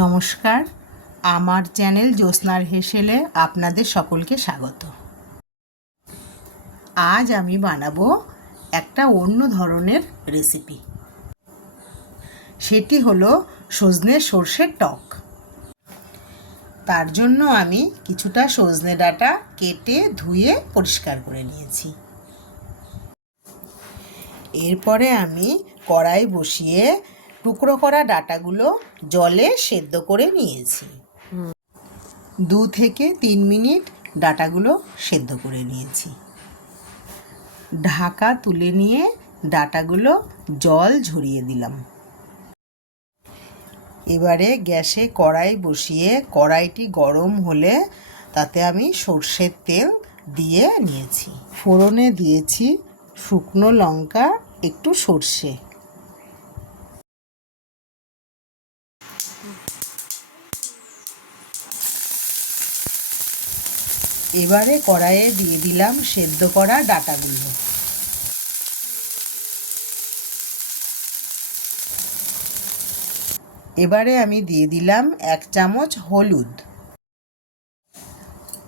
নমস্কার। আমার চ্যানেল জ্যোৎস্নার হেসেলে আপনাদের সকলকে স্বাগত। আজ আমি বানাবো একটা অন্য ধরনের রেসিপি সেটি হলো সজনে সর্ষের টক। তার জন্য আমি কিছুটা সজনে ডাঁটা কেটে ধুয়ে পরিষ্কার করে নিয়েছি। এরপরে আমি কড়াই বসিয়ে টুকরো করা ডাটাগুলো জলে সেদ্ধ করে নিয়েছি। দু থেকে তিন মিনিট ডাটাগুলো সেদ্ধ করে নিয়েছি। ঢাকা তুলে নিয়ে ডাটাগুলো জল ঝরিয়ে দিলাম। এবারে গ্যাসে কড়াই বসিয়ে কড়াইটি গরম হলে তাতে আমি সর্ষের তেল দিয়ে নিয়েছি। ফোড়নে দিয়েছি শুকনো লঙ্কা, একটু সর্ষে। এবারে কড়াইয়ে দিয়ে দিলাম সেদ্ধ করা ডাটাগুলো। এবারে আমি দিয়ে দিলাম এক চামচ হলুদ।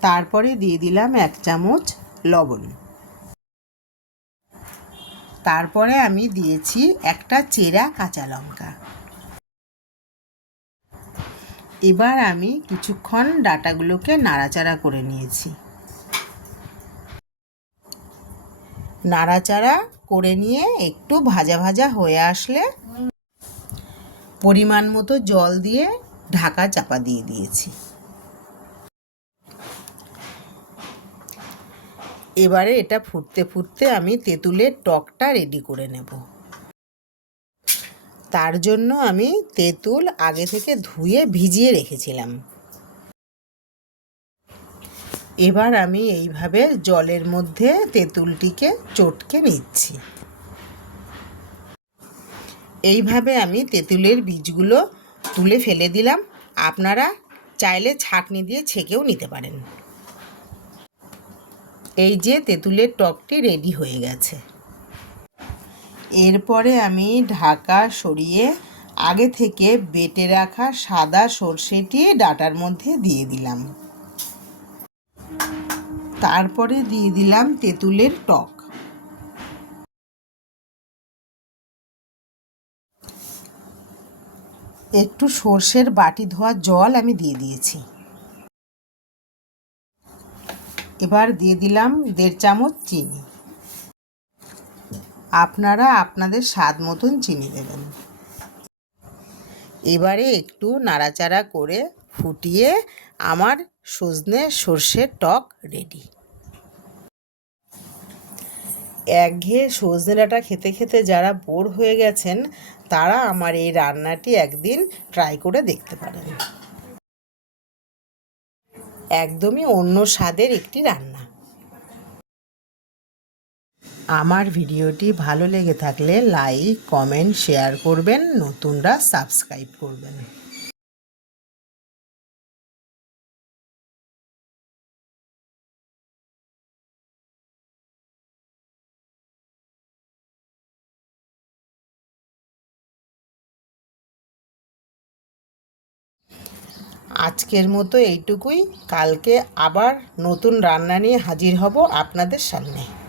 তারপরে দিয়ে দিলাম এক চামচ লবণ। তারপরে আমি দিয়েছি একটা চেরা কাঁচা লঙ্কা। এবার আমি কিছুক্ষণ ডাটাগুলোকে নাড়াচাড়া করে নিয়েছি। নাড়াচাড়া করে নিয়ে একটু ভাজা ভাজা হয়ে আসলে পরিমাণ মতো জল দিয়ে ঢাকা চাপা দিয়ে দিয়েছি। এবারে এটা ফুটতে ফুটতে আমি তেঁতুলের টকটা রেডি করে নেব। তার জন্য আমি তেঁতুল আগে থেকে ধুয়ে ভিজিয়ে রেখেছিলাম। এবার আমি এইভাবে জলের মধ্যে তেঁতুলটিকে চটকে নিচ্ছি। এইভাবে আমি তেঁতুলের বীজগুলো তুলে ফেলে দিলাম। আপনারা চাইলে ছাঁকনি দিয়ে ছেঁকেও নিতে পারেন। এই যে তেঁতুলের টকটি রেডি হয়ে গেছে। এরপরে আমি ঢাকা সরিয়ে আগে থেকে বেটে রাখা সাদা সর্ষেটি ডাটার মধ্যে দিয়ে দিলাম। তারপরে দিয়ে দিলাম তেঁতুলের টক। একটু সর্ষের বাটি ধোয়া জল আমি দিয়ে দিয়েছি। এবার দিয়ে দিলাম দেড় চামচ চিনি। আপনারা আপনাদের স্বাদ মতন চিনি দেবেন। এবারে একটু নাড়াচাড়া করে ফুটিয়ে আমার সজনে সর্ষের টক রেডি। একঘেয়ে সজনে ডাঁটা খেতে খেতে যারা বোর হয়ে গেছেন, তারা আমার এই রান্নাটি একদিন ট্রাই করে দেখতে পারেন। একদমই অন্য স্বাদের একটি রান্না। আমার ভিডিওটি ভালো লেগে থাকলে লাইক, কমেন্ট, শেয়ার করবেন, নতুনরা সাবস্ক্রাইব করবেন। আজকের মতো এইটুকুই। কালকে আবার নতুন রান্না নিয়ে হাজির হব আপনাদের সামনে।